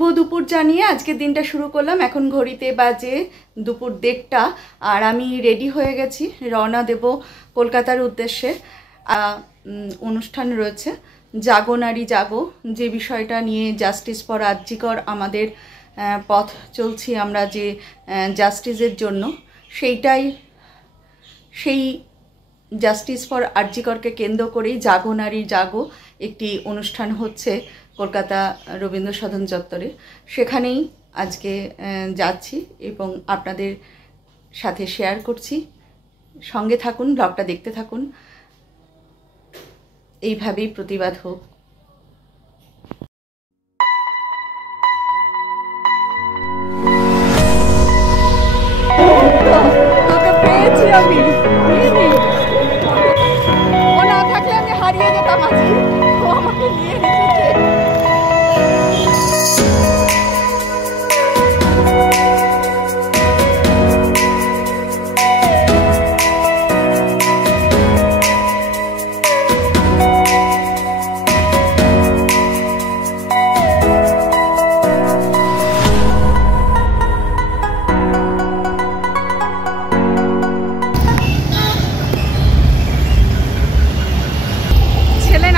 দুপুর জানিয়ে আজকের দিনটা শুরু করলাম। এখন ঘড়িতে বাজে দুপুর 1:30 আর আমি রেডি হয়ে গেছি, রওনা দেব কলকাতার উদ্দেশ্যে। অনুষ্ঠান রয়েছে জাগো নারী জাগো, যে বিষয়টা নিয়ে জাস্টিস ফর আরজিকর আমাদের পথ চলছি আমরা, যে জাস্টিসের জন্য, সেই জাস্টিস ফর আরজিকরকে কেন্দ্র করেই জাগো নারী জাগো একটি অনুষ্ঠান হচ্ছে কলকাতা রবীন্দ্র সদন চত্বরে। সেখানেই আজকে যাচ্ছি এবং আপনাদের সাথে শেয়ার করছি। সঙ্গে থাকুন, ব্লগটা দেখতে থাকুন। এইভাবেই প্রতিবাদ হোক। তোকে পেয়েছি আমি, ও না থাকলে আমি হারিয়ে যেতাম আজকে। ও আমাকে নিয়ে এসেছে।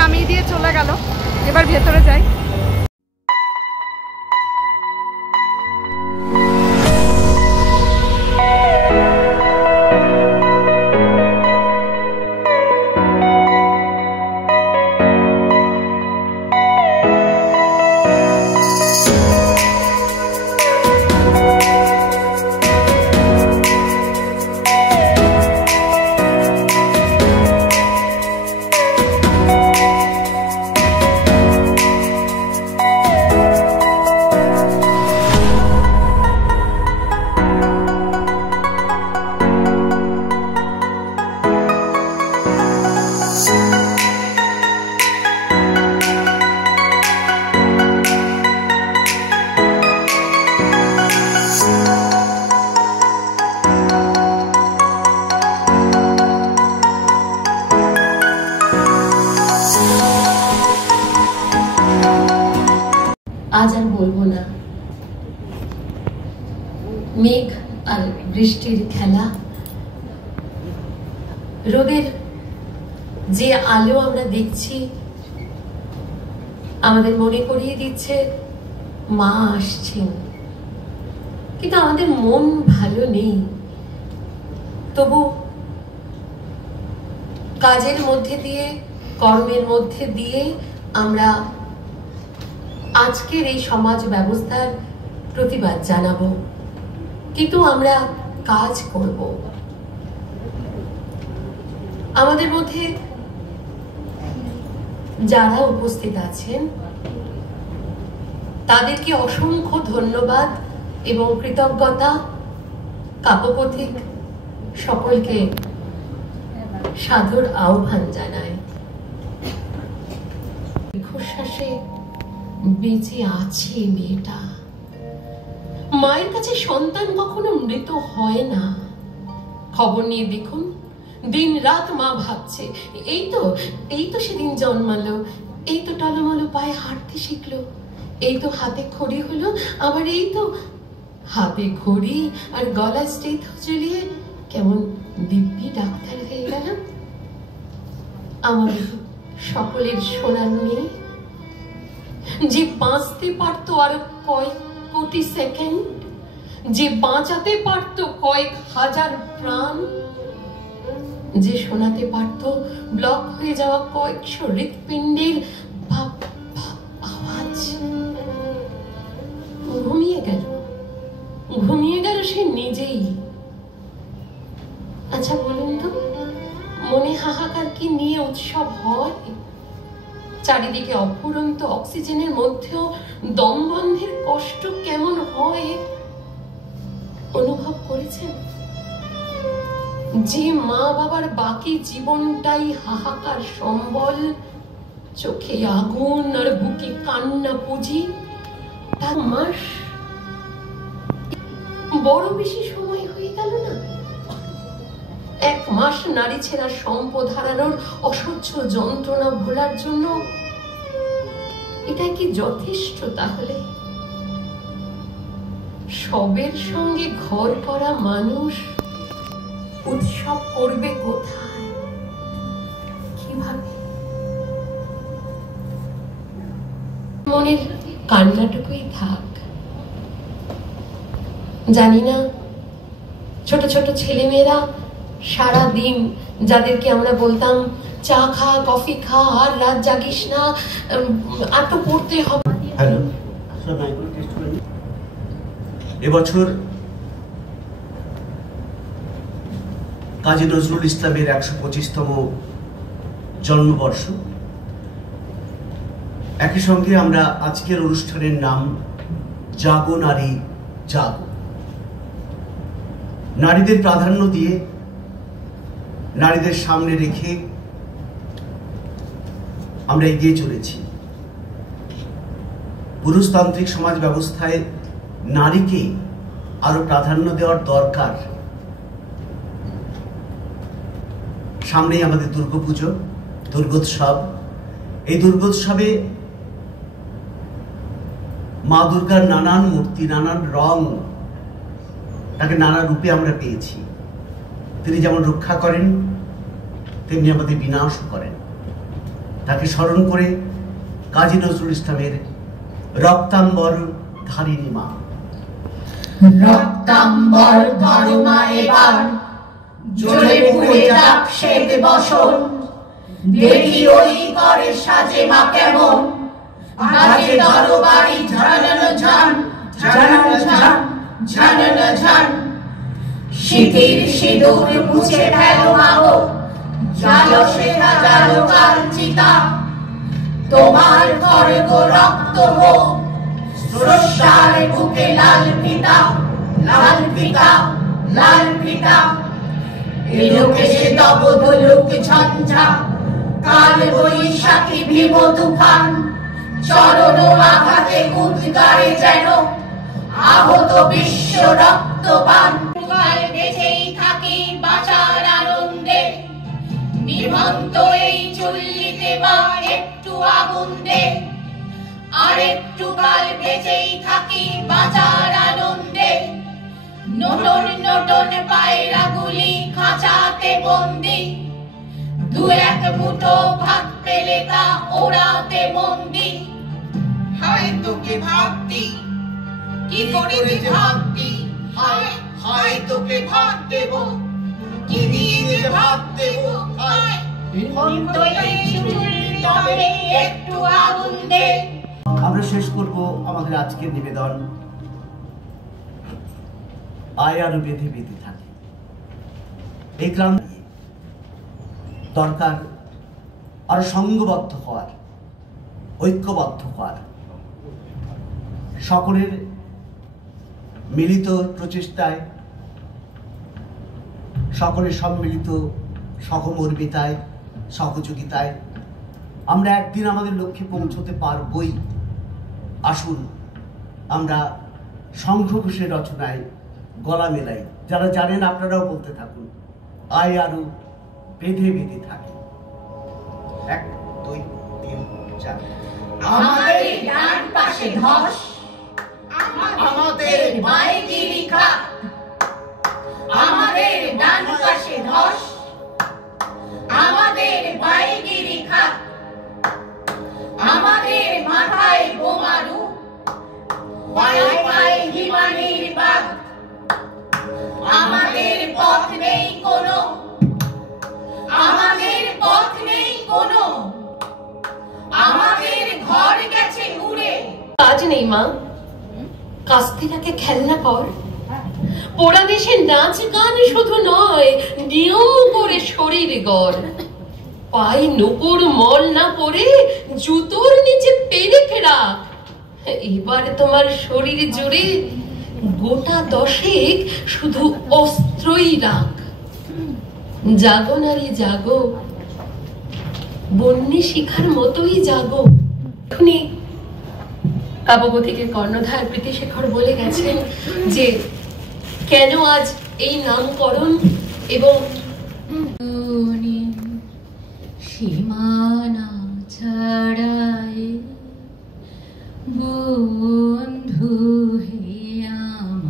নামিয়ে দিয়ে চলে গেল, এবার ভেতরে যাই। আজ আর বলবো না মেঘ আর বৃষ্টির খেলা, রোদের যে আলো আমরা দেখছি আমাদের মনে করিয়ে দিচ্ছে মা আসছেন, কিন্তু আমাদের মন ভালো নেই। তবু কাজের মধ্যে দিয়ে, কর্মের মধ্যে দিয়ে আমরা আজকের এই সমাজ ব্যবস্থার প্রতিবাদ জানাবো, কিন্তু আমরা কাজ করব। আমাদের মধ্যে যারা উপস্থিত আছেন তাদেরকে অসংখ্য ধন্যবাদ এবং কৃতজ্ঞতা। কাব্যপথিক সকলকে সাদর আহ্বান জানাই। দীর্ঘশ্বাসে বেঁচে আছে মেয়েটা। মায়ের কাছে সন্তান কখনো মৃত হয় না। খবর নিয়ে দেখুন, দিন রাত মা ভাবছে এই তো সেদিন জন্মালো, এই তো টলমলো পায়ে হাঁটতে শিখলো, এই তো হাতে খড়ি হলো, আবার এই তো হাতে ঘড়ি আর গলায় স্টেথো ঝুলিয়ে কেমন দিব্যি ডাক্তার হয়ে গেল। আমাদের সকলের সোনার মেয়ে, যে বাঁচতে পারতো আর কয়েক কোটি সেকেন্ড, যে বাঁচাতে পারতো কয়েক হাজার প্রাণ, যে শোনাতে পারতো ব্লক হয়ে যাওয়া কয়েকশো হৃৎপিণ্ডের আওয়াজ, ঘুমিয়ে গেল সে নিজেই। আচ্ছা বলুন তো, মনে হাহাকার কি নিয়ে উৎসব হয়? চারিদিকে অফুরন্ত অক্সিজেনের মধ্যেও দমবন্ধের কষ্ট কেমন হয় অনুভব করেছেন? যে মা বাবার বাকি জীবনটাই হাহাকার সম্বল, চোখে আগুন আর বুকে কান্না পুঁজি, তার মাস বড় বেশি সময় হয়ে গেল না? 1 মাস নারী ছেঁড়া সম্পদ হারানোর অসহ্য যন্ত্রণা ভোলার জন্য এটাই কি যথেষ্ট? তাহলে সবের সঙ্গে ঘর করা মানুষ উৎসব করবে কোথায়, কিভাবে? মনের কান্নাটুকুই থাক। জানি না ছোট ছোট ছেলেমেয়েরা সারা দিন, যাদেরকে আমরা বলতাম চা খা, কফি খা, আর রাত জাগিস না, আর তো পড়তে হবে। হ্যালো, এবছর কাজী নজরুল ইসলামের ১২৫তম জন্মবর্ষ। একই সঙ্গে আমরা আজকের অনুষ্ঠানের নাম জাগো নারী জাগো। নারীদের প্রাধান্য দিয়ে, নারীদের সামনে রেখে আমরা এগিয়ে চলেছি। পুরুষতান্ত্রিক সমাজ ব্যবস্থায় নারীকে আরো প্রাধান্য দেওয়ার দরকার। সামনেই আমাদের দুর্গাপুজো, দুর্গোৎসব। এই দুর্গোৎসবে মা দুর্গার নানান মূর্তি, নানান রং, তাকে নানা রূপে আমরা পেয়েছি। তিনি যেমন রক্ষা করেন, তেমনি আমাদের বিনাশও করেন। তাকে স্মরণ করে কাজী নজরুল ইসলামের রক্তাম্বর ধারিণী মা। রক্তাম্বর ধরো মা এবার, জ্বলে পুড়ে যাক শ্বেত বসন, দেখি ওই করে সাজে মা কেমন, বাজে তরবারি ঝানানো ঝান, ঝানানো ঝান, ঝানানো ঝান। শীতের সিঁদুর মুছে ফেলো মা গো, জালো শেখা জালো কাঞ্চিতা, তোমার খড়গ রক্ত হোক স্রষ্টার বুকে লাল ফিতা, লাল ফিতা, লাল ফিতা। এলোকে সে তব ধলুক ঝঞ্ঝা, কাল বৈশাখী ভীম তুফান, চরণ আঘাতে উদ্গারে যেন আহত বিশ্ব রক্তপান। কাল বেঁচেই থাকি বাঁচার আনন্দে, নিভন্ত এই চুল্লিতে মা একটু আগুন দে। আর একটু কাল বেঁচেই থাকি বাঁচার আনন্দে, নটন নটন পায়রাগুলি খাঁচাতে বন্দি, দু এক মুঠো ভাত পেলে তা ওড়াতে বন্দি। হায় তোকে ভাবতি, কি করে যে ভাবতি, হায় হায় তোকে ভাত দেব, কি দিয়ে যে ভাত দেব, হায় নিভন্ত এই চুল্লিতে একটু আগুন দে। আমরা শেষ করব আমাদের আজকের নিবেদন আয় আরো বেঁধে বেঁধে থাকে। এই ক্রান্তি দরকার আরো সংঘবদ্ধ হওয়ার, ঐক্যবদ্ধ হওয়ার, সকলের মিলিত প্রচেষ্টায়, সকলের সম্মিলিত সহমর্মিতায়, সহযোগিতায় আমরা একদিন আমাদের লক্ষ্যে পৌঁছতে পারবই। আসুন আমরা শঙ্খ ঘোষের রচনায় গলা মেলাই। যারা জানেন আপনারাও বলতে থাকুন, আয় আরো বেঁধে বেঁধে থাকে। 1 2 3 4। আমাদের ডান পাশে ধস, আমাদের বাঁয়ে গিরিখা, আমাদের ডান পাশে ধস, আমাদের বাঁয়ে গিরিখা, আমাদের মাথায় বোমারু, পায়ে পায়ে হিমানির বাঘ। আমাদের পথ নেই কোনো, আমাদের পথ নেই কোনো, আমাদের ঘর গেছে উড়ে। কাজ নেই মা, কাস্তিটাকে খেলনা কর। পোড়া দেশে নাচ গান শুধু নয়, নিয়ম করে শরীর গড়। পায়ে নুপুর মল না পরে জুতোর নিচে পেরেক রাখ। এবার তোমার শরীর জুড়ে গোটা 10 শুধু অস্ত্রই রাখ। জাগো নারী জাগো, বন্যী শিখার মতোই জাগো। এখনই কাব্যপথিকের কর্ণধার প্রীতিশেখর বলে গেছেন যে কেন আজ এই নামকরণ এবং সীমানা ছাড়ায় বন্ধু হে আমার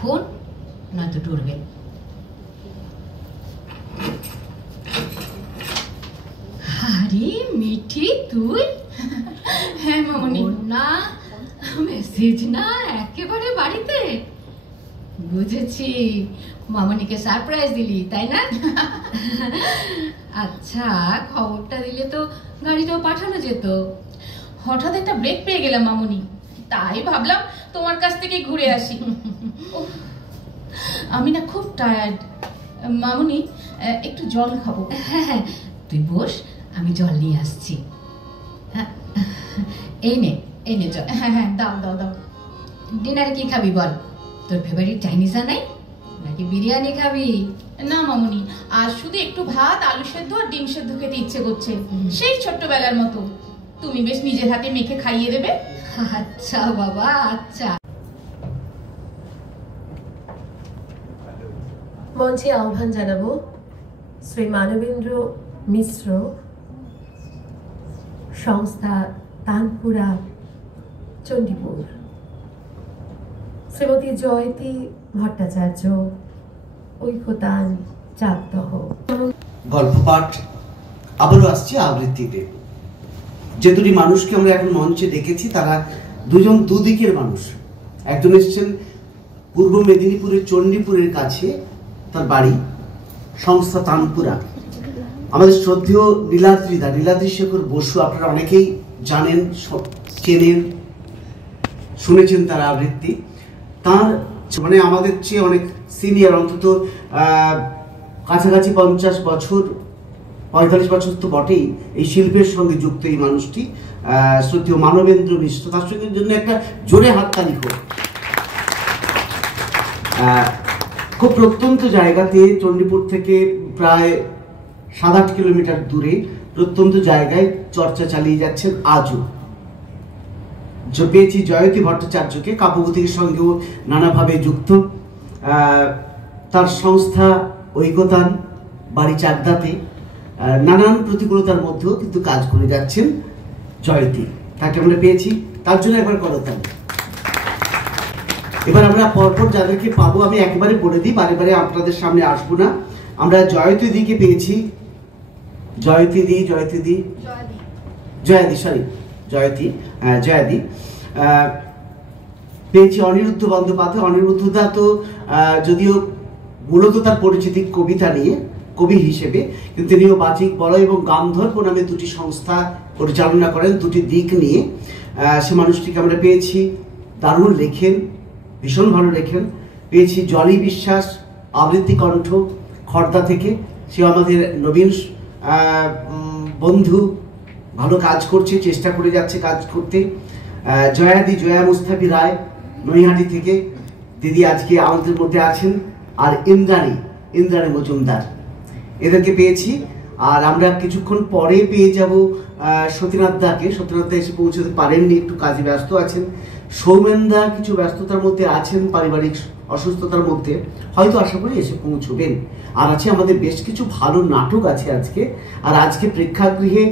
ফোন নয়তো ডোরবেল। আরে মিঠি তুই? হ্যাঁ মামনি। না মেসেজ না একেবারে বাড়িতে? বুঝেছি, মামনিকে সারপ্রাইজ দিলি তাই না? আচ্ছা, খবরটা দিলে তো গাড়িটাও পাঠানো যেত। হঠাৎ একটা ব্রেক পেয়ে গেলাম মামনি, তাই ভাবলাম তোমার কাছ থেকে ঘুরে আসি। উফ, আমি না খুব টায়ার্ড মামনি, একটু জল খাবো। হ্যাঁ, তুই বস, আমি জল নিয়ে আসছি। এই নে জল। হ্যাঁ, দাও দাও দাও। ডিনারে কি খাবি বল? তোর ফেভারিট চাইনিজ নাই নাকি বিরিয়ানি খাবি? না মামনি, আজ শুধু একটু ভাত, আলু সেদ্ধ আর ডিম সেদ্ধ খেতে ইচ্ছে করছে, সেই ছোট্টবেলার মতো। তুমি বেশ নিজের হাতে মেখে খাইয়ে দেবে। আচ্ছা বাবা, আচ্ছা। মঞ্চে আহ্বান জানাবো শ্রী মানবেন্দ্র মিশ্র, সংস্থা তানপুরা, চণ্ডীপুর, শ্রীমতী জয়তী ভট্টাচার্য, ঐক্যতান, চাকদহ। গল্প পাঠ আবারও আসছে আবৃত্তিতে। যে দুটি মানুষকে আমরা এখন মঞ্চে দেখেছি তারা দুজন দুদিকের মানুষ। একজন এসেছেন পূর্ব মেদিনীপুরের চণ্ডীপুরের কাছে, তার বাড়ি সংস্থা তানপুরা। আমাদের শ্রদ্ধেয় নীলাদ্রি শেখর বসু, আপনারা অনেকেই জানেন, চেনেন, শুনেছেন তার আবৃত্তি। তার মানে আমাদের চেয়ে অনেক সিনিয়র, অন্তত কাছাকাছি 50 বছর, 45 বছর তো বটেই এই শিল্পের সঙ্গে যুক্ত এই মানুষটি, শ্রদ্ধেয় মানবেন্দ্র মিশ্র। তার সঙ্গে জন্য একটা জোরে হাততালি হোক। খুব প্রত্যন্ত জায়গাতে, চণ্ডীপুর থেকে প্রায় 7-8 কিলোমিটার দূরে প্রত্যন্ত জায়গায় চর্চা চালিয়ে যাচ্ছেন আজও। পেয়েছি জয়তী ভট্টাচার্যকে, কাব্যগতিকের সঙ্গেও নানাভাবে যুক্ত। তার সংস্থা ঐক্যতান, বাড়ি চাকদাতে। নানান প্রতিকূলতার মধ্যেও কিন্তু কাজ করে যাচ্ছেন জয়তী, তাকে আমরা পেয়েছি। তার জন্য একবার করতাম। এবার আমরা পরপর যাদেরকে পাবো আমি একেবারে বলে দিই, বারে বারে আপনাদের সামনে আসবো না। আমরা জয়তী দিকে পেয়েছি, জয়াদি পেয়েছি অনিরুদ্ধ বন্দ্যোপাধ্যায়। অনিরুদ্ধদা তো যদিও মূলত তার পরিচিতি কবিতা নিয়ে, কবি হিসেবে, কিন্তু তিনিও বাচিক বলয় এবং গান্ধর্ব নামে দুটি সংস্থা পরিচালনা করেন, দুটি দিক নিয়ে। সে মানুষটিকে আমরা পেয়েছি, দারুণ লেখেন, ভীষণ ভালো লেখেন। পেয়েছি জলি বিশ্বাস, আবৃত্তি কণ্ঠ, খর্দা থেকে। সে আমাদের নবীন বন্ধু, ভালো কাজ করছে, চেষ্টা করে যাচ্ছে কাজ করতে। জয়া মুস্তাফি রায়, নৈহাটি থেকে দিদি আজকে আমাদের মধ্যে আছেন। আর ইন্দ্রাণী মজুমদার, এদেরকে পেয়েছি। আর আমরা কিছুক্ষণ পরে পেয়ে যাব সতীনাথ দাকে। সতীনাথ দা এসে পৌঁছতে পারেননি, একটু কাজে ব্যস্ত আছেন। সৌমেন দা কিছু ব্যস্ততার মধ্যে আছেন, পারিবারিক অসুস্থতার মধ্যে, হয়তো আশা করি এসে পৌঁছবেন। আর আছে আমাদের বেশ কিছু ভালো নাটক আছে আজকে। আর আজকে প্রেক্ষাগৃহে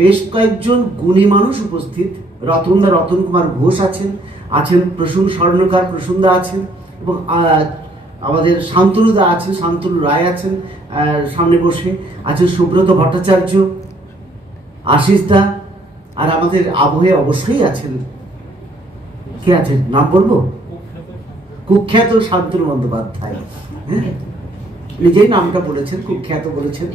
বেশ কয়েকজন গুণী মানুষ উপস্থিত। রতন কুমার ঘোষ আছেন প্রসূন স্বর্ণকার, প্রসূনদা আছেন, এবং আমাদের শান্তনুদা আছেন, শান্তনু রায় আছেন সামনে বসে আছেন, সুব্রত ভট্টাচার্য, আশিস দা। আর আমাদের আবহে অবশ্যই আছেন, কে আছেন নাম বলবো, কুখ্যাত শান্তনু বন্দ্যোপাধ্যায়, হ্যাঁ নিজেই নামটা বলেছেন, কুখ্যাত বলেছেন।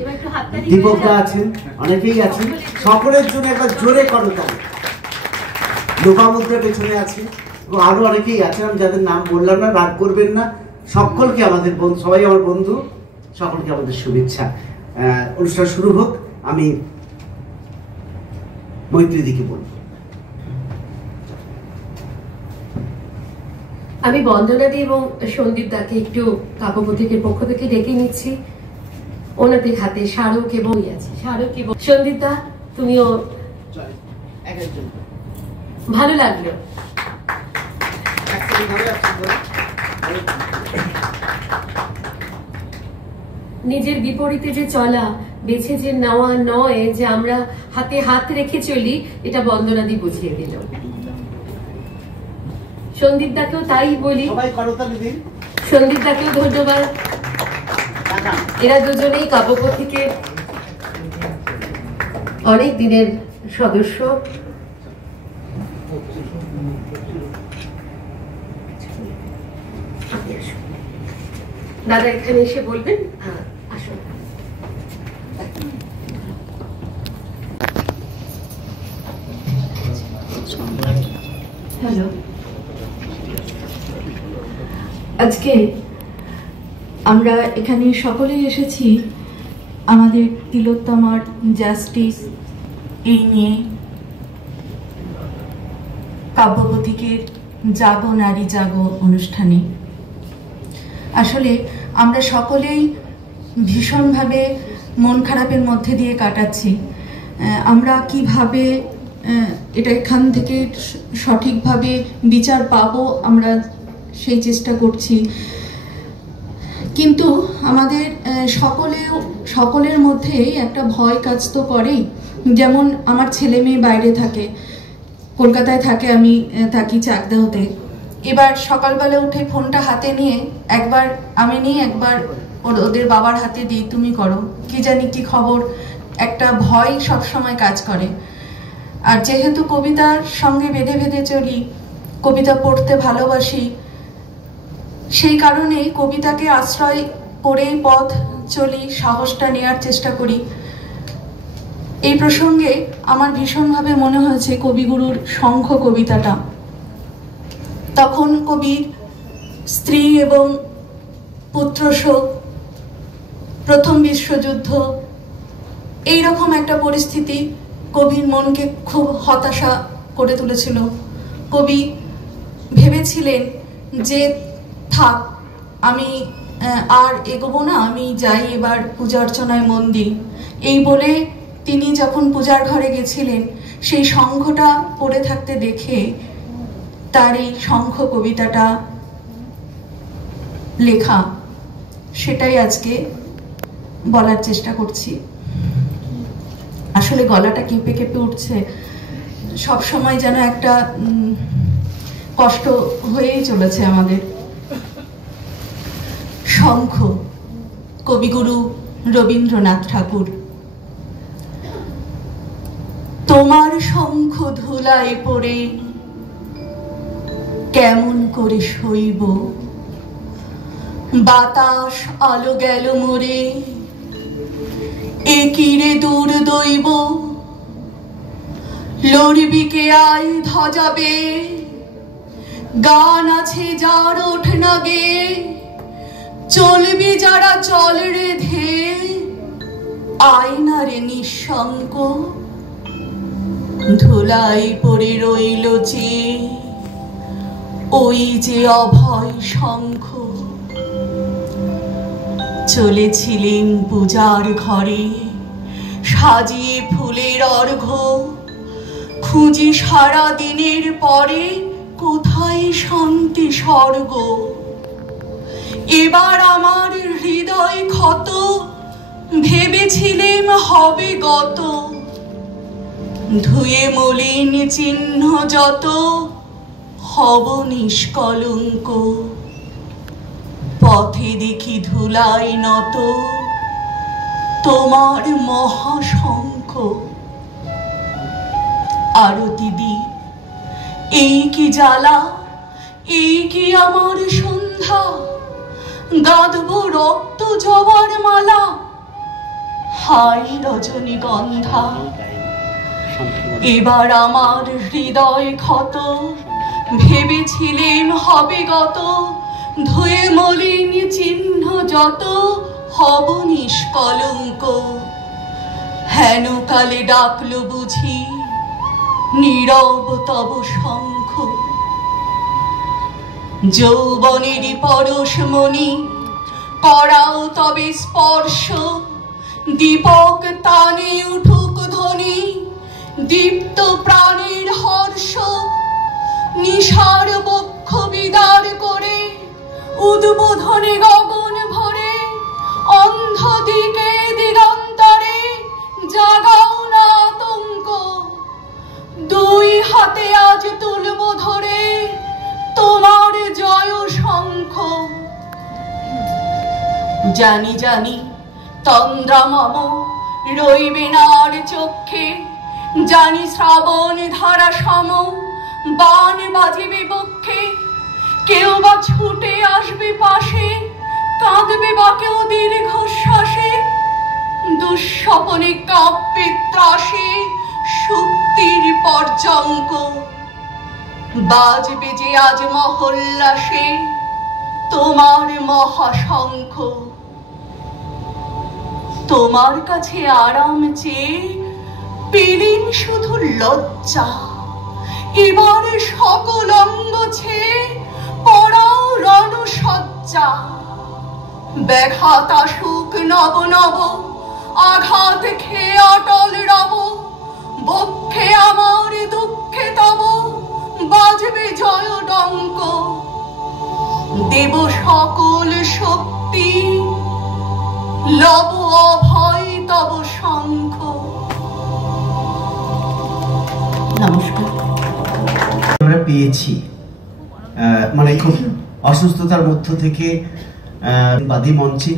দীপক দা আছেন, অনেকেই আছেন। সকলের জন্য একবার জোরে করতালি। লোপামুদ্রা পেছনে আছে, এবং আরো অনেকেই আছেন, আমি যাদের নাম বললাম না, রাগ করবেন না। সকলকে আমাদের বন্ধু, সবাই আমার বন্ধু, সকলকে আমাদের শুভেচ্ছা। অনুষ্ঠান শুরু হোক। আমি মৈত্রীদিকে বলব। আমি বন্দনাদি এবং সন্দীপ দাকে একটু কাব্যপথিকের পক্ষ থেকে ডেকে নিচ্ছি। ওনাদের হাতে স্মারক এবং সন্দীপ দা, তুমিও ভালো লাগলো। নিজের বিপরীতে যে চলা, বেছে যে নেওয়া নয়, যে আমরা হাতে হাত রেখে চলি, এটা বন্দনাদি বুঝিয়ে দিল। সন্দীপ দাকেও তাই বলি। সবাই করতালি দিন। সন্দীপ দাকেও ধন্যবাদ। এরা দুজনেই কাব্যপথিকের অনেক দিনের সদস্য। দাদা এখানে এসে বলবেন। আসুন। হ্যালো, আজকে আমরা এখানে সকলেই এসেছি আমাদের তিলোত্তমার জাস্টিস এই নিয়ে কাব্যপথিকের জাগো নারী জাগো অনুষ্ঠানে। আসলে আমরা সকলেই ভীষণভাবে মন খারাপের মধ্যে দিয়ে কাটাচ্ছি। আমরা কিভাবে এটা এখান থেকে সঠিকভাবে বিচার পাবো আমরা সেই চেষ্টা করছি, কিন্তু আমাদের সকলের মধ্যেই একটা ভয় কাজ তো করেই। যেমন আমার ছেলে মেয়ে বাইরে থাকে, কলকাতায় থাকে, আমি থাকি চাকদাহতে। এবার সকালবেলা উঠে ফোনটা হাতে নিয়ে একবার আমি নিই, একবার ওদের বাবার হাতে দিই, তুমি করো, কি জানি কি খবর, একটা ভয় সবসময় কাজ করে। আর যেহেতু কবিতার সঙ্গে বেঁধে বেঁধে চলি, কবিতা পড়তে ভালোবাসি, সেই কারণেই কবিতাকে আশ্রয় করেই পথ চলি, সাহসটা নেওয়ার চেষ্টা করি। এই প্রসঙ্গে আমার ভীষণভাবে মনে হয়েছে কবিগুরুর শঙ্খ কবিতাটা। তখন কবির স্ত্রী এবং পুত্র শোক, প্রথম বিশ্বযুদ্ধ, এইরকম একটা পরিস্থিতি কবির মনকে খুব হতাশা করে তুলেছিল। কবি ভেবেছিলেন যে থাক, আমি আর এগোবো না, আমি যাই এবার পূজা অর্চনায় মন দিই। এই বলে তিনি যখন পূজার ঘরে গেছিলেন, সেই শঙ্খটা পড়ে থাকতে দেখে তার এই শঙ্খ কবিতাটা লেখা, সেটাই আজকে বলার চেষ্টা করছি। আসলে গলাটা কেঁপে কেঁপে উঠছে, সব সময় যেন একটা কষ্ট হয়েই চলেছে আমাদের। শঙ্খ, কবিগুরু রবীন্দ্রনাথ ঠাকুর। তোমার শঙ্খ ধুলায় পড়ে কেমন করে সইব, বাতাস আলো গেল মোরে, একিরে দূর দইব, লড়বিকে আয় ধজাবে, গান আছে যার ওঠ না গে, চলবি যারা চল রে ধে, আয়না রে নিঃশঙ্ক, ধুলাই পড়ে রইল যে ওই যে অভয় শঙ্খ। চলেছিলেন পূজার ঘরে সাজিয়ে ফুলের অর্ঘ্য, খুঁজি সারা দিনের পরে কোথায় শান্তি স্বর্গ। এবার আমার হৃদয় ক্ষত, ভেবেছিলেম হবে গত, ধুয়ে মলিন চিহ্ন যত, হব নিষ্কলঙ্ক। পথে দেখি ধুলাই নত, তোমার মহাশঙ্খ। আরতি দি, এই কি জ্বালা, এই কি আমার সন্ধ্যা, গাঁদব রক্ত জবার মালা, হায় রজনীগন্ধা। এবার আমার হৃদয় ক্ষত, ভেবেছিলেন হবে গত, ধুয়ে মলিন চিহ্ন যত, হব নিষ্কলঙ্ক। হেন কালে ডাকলো বুঝি নীরব তব শঙ্খ। যৌবনেরই পরশমণি করাও তবে স্পর্শ, দীপক তানে উঠুক ধ্বনি, দীপ্ত প্রাণের হর্ষ। নিশার বক্ষ বিদার করে, উদ্বোধনে গগন ভরে, অন্ধ দিকে দিগন্তরে জাগাও না আতঙ্ক। দুই হাতে আজ তুলব ধরে তোমার জয় শঙ্খ। জানি জানি তন্দ্রা মম রইবে নার চক্ষে, জানি শ্রাবণ ধারা সম বান বাজিবে বক্ষে, কেউ বা ছুটে আসবে পাশে, কাঁদবে বা কেউ দীর্ঘশ্বাসে, দুঃস্বপনে কাব্যে ত্রাসে সুক্তির পর্যঙ্ক, বাজবে যে আজ মহল্লাসে তোমার মহাশঙ্খ। তোমার কাছে আরাম চেয়ে পেলেন শুধু লজ্জা, এবার সকল অঙ্গ ছেয়ে পড়াও রণসজ্জা। ব্যাঘাত আসুক নব নব, আঘাত খেয়ে অটল রব, বক্ষে আমার দুঃখে তব বাজবে জয় ডঙ্ক। দেব সকল শক্তি, লব অভয় তব শঙ্খ। নমস্কার। আমরা পেয়েছি মানে খুব অসুস্থতার মধ্য থেকে বাদী মঞ্চে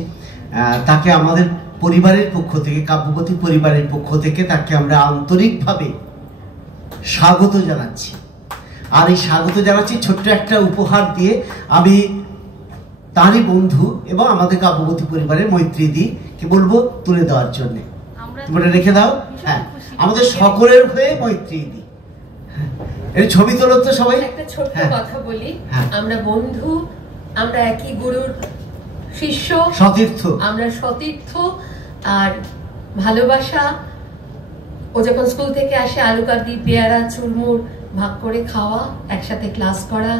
তাকে আমাদের পরিবারের পক্ষ থেকে, কাব্যবতী পরিবারের পক্ষ থেকে তাকে আমরা আন্তরিকভাবে স্বাগত জানাচ্ছি। আর এই স্বাগত জানাচ্ছি ছোট্ট একটা উপহার দিয়ে। আমি তারই বন্ধু এবং আমাদের কাব্যবতী পরিবারের মৈত্রীদিকে বলবো তুলে দেওয়ার জন্য। তোমরা রেখে দাও। হ্যাঁ, আমাদের সকলের হয়ে মৈত্রীদি এর ছবি তোলো তো সবাই। একটা ছোট্ট কথা বলি, আমরা বন্ধু, আমরা একই গুরুর শিষ্য, সতীর্থ, আমরা সতীর্থ। আর ভালোবাসা, ও যখন স্কুল থেকে আসে আলু কাবলি পেয়ারা চুরমুর ভাগ করে খাওয়া, একসাথে ক্লাস করা,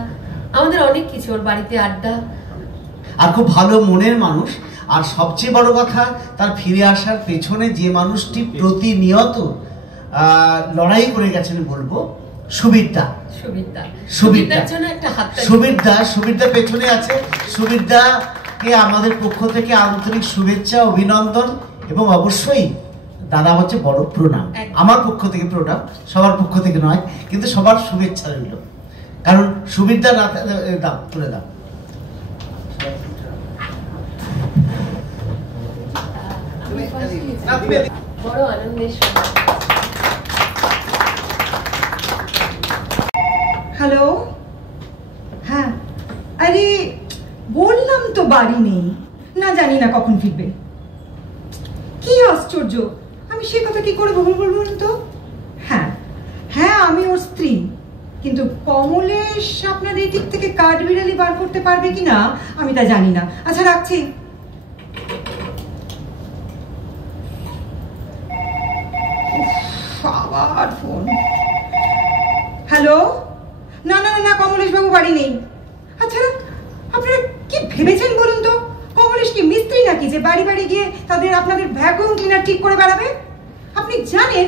আমাদের অনেক কিছু, ওর বাড়িতে আড্ডা। আর খুব ভালো মনের মানুষ। আর সবচেয়ে বড় কথা, তার ফিরে আসার পেছনে যে মানুষটি প্রতিনিয়ত লড়াই করে গেছেন বলবো, সুবিরদা। সুবিরদা পেছনে আছে। সুবিরদাকে আমাদের পক্ষ থেকে আন্তরিক শুভেচ্ছা, অভিনন্দন এবং অবশ্যই দাদা হচ্ছে বড় প্রণাম। আমার পক্ষ থেকে প্রণাম, সবার পক্ষ থেকে নয়, কিন্তু সবার শুভেচ্ছা রইল। কারণ সুবিরদা না দাও, তুলে দাও। বড় আনন্দের। হ্যালো, হ্যাঁ, আরে বললাম তো বাড়ি নেই, না জানি না কখন ফিরবে। কি আশ্চর্য, আমি সে কথা কি করে বলবো তো? হ্যাঁ হ্যাঁ, আমি ওর স্ত্রী, কিন্তু কমলেশ আপনার এই দিক থেকে কাঠবিড়ালি বার করতে পারবে কিনা আমি তা জানি না। আচ্ছা, রাখছি। আবার ফোন। হ্যালো, না না না, কমলেশ বাবু বাড়ি নেই। আচ্ছা, আপনারা কি ভেবেছেন বলুন তো? কমলেশ কি মিস্ত্রি নাকি যে বাড়ি বাড়ি গিয়ে আপনাদের ভ্যাকুয়াম ক্লিনার ঠিক করে বেড়াবে? আপনি জানেন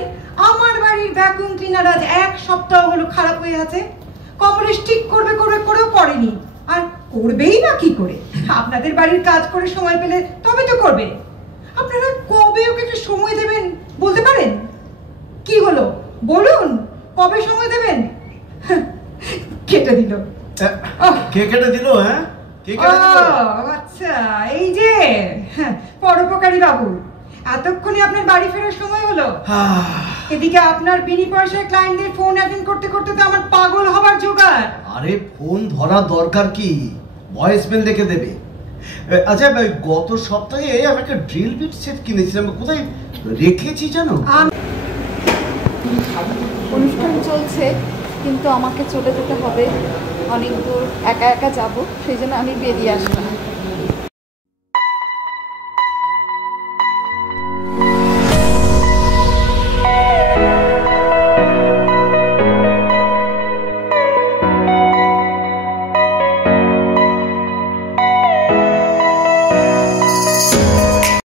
আমার বাড়ির ভ্যাকুয়াম ক্লিনার আজ 1 সপ্তাহ হলো খারাপ হয়ে আছে। কমলেশ ঠিক করবে করেও করেনি, আর করবেই না কি করে? আপনাদের বাড়ির কাজ করে সময় পেলে তবে তো করবে। আপনারা কবে ওকে একটু সময় দেবেন বলতে পারেন? কি হলো বলুন, কবে সময় দেবেন? কেটে দিল। কে কেটে দিল? হ্যাঁ, কে কেটে দিল? আচ্ছা, এই যে পরোপকারী বাবু, এতক্ষণে আপনার বাড়ি ফেরার সময় হলো। এদিকে আপনার বিনি পয়সায় ক্লায়েন্টদের ফোন অ্যাটেন্ড করতে করতে তো আমার পাগল হবার জোগাড়। আরে ফোন ধরা দরকার কি, ভয়েস মেল দেখে দেবে। আচ্ছা, গত সপ্তাহে আমি একটা ড্রিল বিট সেট কিনেছিলাম, কোথায় রেখেছি জানো? অনুষ্ঠান চলছে, কিন্তু আমাকে চলে যেতে হবে অনেক দূর, একা একা যাব, সেই জন্য আমি বেরিয়ে আসলাম।